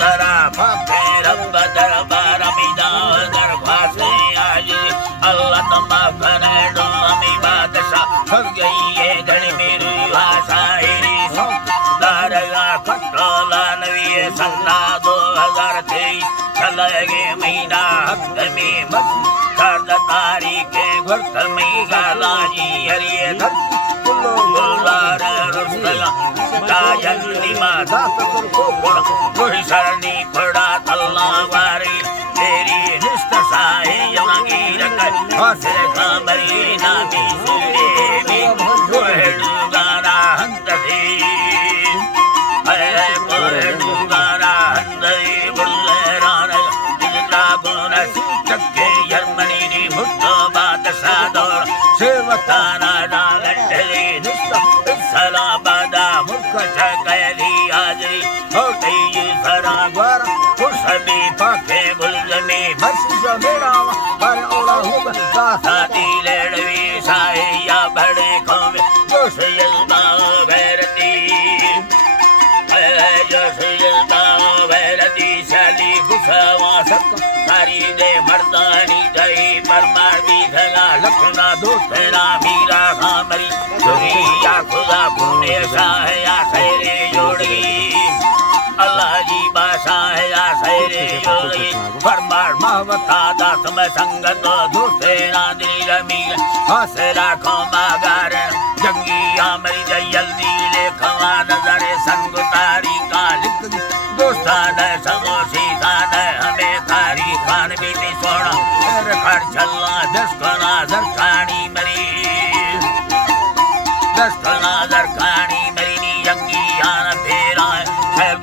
तरा फके रब दरबार मिदा दरख्वासे आज अल्लाह तमा करे दो अमी बादशाह हो गई ये घड़ी मेरी भाषाएरी दारगा कटोला नवी सन्ना 2023 चलेगे महीना हफ्ते में मत कर तारीख गुर्त में गाला जी हरिये धर गुलबार रुस्तला काजल निमादा कोई सरनी पड़ा तल्लावारी तेरी निष्ठ साए यमगी रंग हौसले कामरी नामी सुरे में कोहेडू गाना हंदरी है कोहेडू गाना हंदरी बुल्ले राना जिंदा गुना चक्के यमनी नी भुट्टो बादशाह दौर सेवताना डालटली निष्ठ सलाबादा मुख चकली हाजरी होते ये सरागवार कुर्समी पाके बुलमी बख्शिश मेरा पर ओला हुब साथी लड़वी साए या बड़े खोवे जोश यल्बा भैरती जोश यल्बा भैरती शाली गुसावा सक सारी दे मर्दानी जई परमार भी धला लखना दोस्तेरा मीरा खामरी जोगी या खुदा पुण्य शाह या खैरे जोड़ी अल्लाह जी बादशाह है या सैरे जोड़ी फरमार महवता दास में संगत दूसरे नादरी रमील हौसला खो मागार जंगी आमरी जल्दी ले खवा नजरे संग तारी का लिख दोस्तान समोसी खान हमें थारी खान बीती सोना खड़ चलना दस खना जरखानी मरी दस खना जरखानी मरी नी जंगी आन फेरा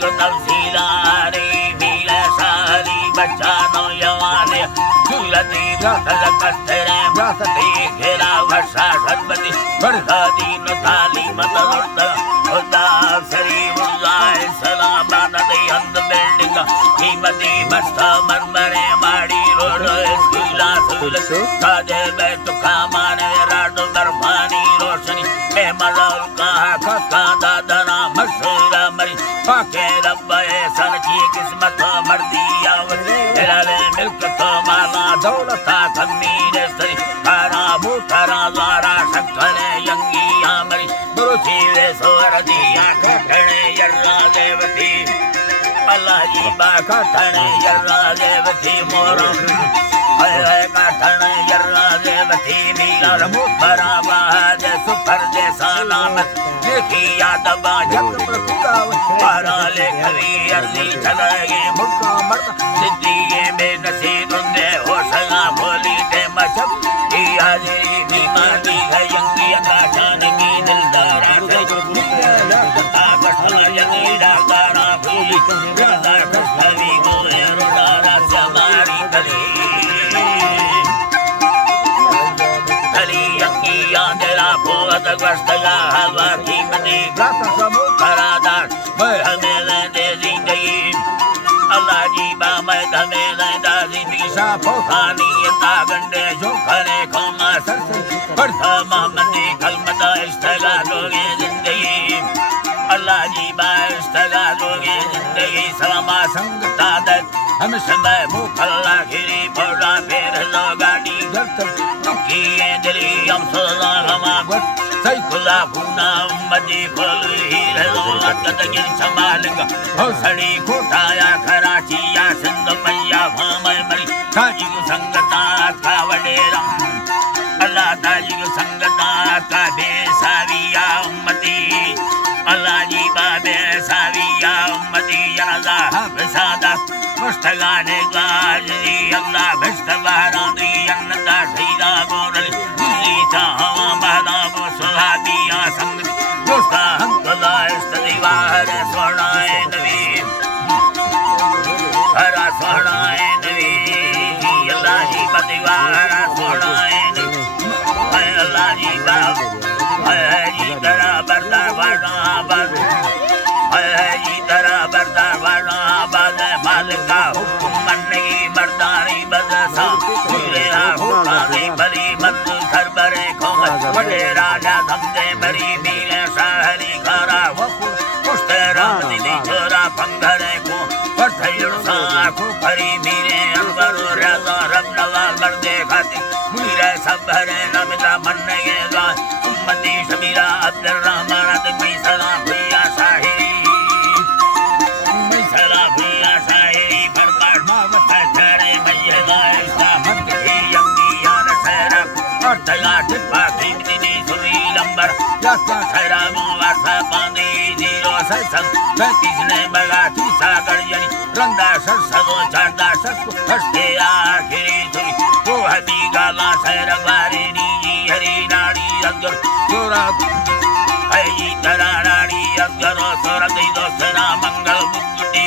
जो तफसीला रे मीला सारी बच्चा नो यवाने झूलती ब्रसद कस्तरे ब्रसती घेरा वर्षा सदमती वर्षा दीन ताली मतवत्त खुदा सरी मुल्लाह सलाम नदी अंद बिल्डिंग कीमती मस्ता मरमरे माड़ी रोड स्कूला सुल साजे बैठ कामाने राड दरबानी रोशनी में मलाल का खका दादना मसूरा मरी पाके रब्बे सन की किस्मत मर्दी आवत हिलाले मिल्क तो माला दौलता खमीर सरी तारा मुठरा लारा शक्कने यंगी आमरी बुरुची वे सोर दिया खटने यर्रा देवती अल्लाह जी बा खटने यर्रा देवती मोरम है खटने यर्रा देवती मीला मुठरा वाद सुपर जैसा नामत देखी याद बाजक प्रकुदाव पारा ले खवी अर्ली चलाए मुक्का मर्द सिद्धिये में नसीब ने होशला भोली दे मचक दिया जी बीमारी है यंगी आकाशान की दिलदारा से आकाशला यंगी डाकारा भूली राधा खस्तवी गोरे रोडारा समारी कली यंगी आंधेरा भोगत ग्रस्तला हवा की मनी ग्रासा समूह करादार मैं हमें दे जिंदगी अल्लाह जी बा मैं हमें दा जिंदगी सा फोखानी ता गंडे जो खरे खोमा सरसे बढ़ता मामनी कलमता इस्तला लोगे जिंदगी अल्लाह जी बा इस्तला लोगे जिंदगी सलामा संग तादत हम समय मुखल्ला खिरी पौड़ा फेर लो गाड़ी दर्तर दुखी दिली हम सोना हमा गुट सैकुला भूना मजी फल हीर लो अतत गिर संभालंगा हौसड़ी कोटाया खराची या सिंध मैया भामय मरी ताजी को संगता का वडेरा अल्लाह ताजी को संगता का बेसाविया उम्मती अल्लाह जी बाबे साविया उम्मती यनजा हफसादा मुस्तगाने गाजी अल्लाह भस्तवारादी अन्नता शहीदा गोरल दिल्ली चा हवा बहदा वो सुहाबिया संग दोस्ता हंकला इस्तदीवार स्वर्णाए नवी हरा स्वर्णाए नवी अल्लाह जी बदीवार स्वर्णाए नवी अल्लाह जी बाब जी तेरा बरदार वाला बद जी तेरा बरदार वाला बद मालिका हुक्म मननी मर्दानी बदसा पूरे होता नहीं भली मत घर बरे खोम बड़े राजा धंधे मरी मीले सहरी खरा पुष्टे राम दिली चोरा पंगरे को पठयुर साखु खरी मीरे अंबर राजा रमनवा मर्दे खाती मीरे सब भरे नमिता मन्ने ये गा उम्मती शमीरा अब्दुल रहमान आदमी सलाम भैया साहिरी सलाम भैया साहिरी बरकार मावता चरे मैया गाय सामत की यंगी यान सहरा और दया टिपा भीमनी सुरी लंबर यात्रा सहरा वासा पानी जीरो सत्संग किसने बगाती सागर यनी रंगा सरसगो चारदा सत्सु हस्ते आखिरी सुरी वो हबी गाला सहरा वारी नी हरी नाड़ी अग्र चोरा हई तरा नाड़ी अग्र सोरदी दोसरा मंगल मुक्ति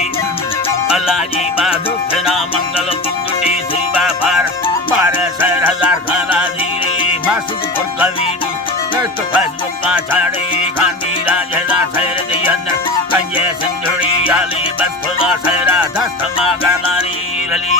अल्लाजी बाधु सेना मंगल मुक्ति शिवा पार पार सहर हजार खाना धीरे मासुक फुरकवीडू तो फेसबुक का छाड़े खांडी राजेदा सहर के अंदर कंजे सिंधुड़ी आली बस खुदा सहरा दस्तमा गालानी रली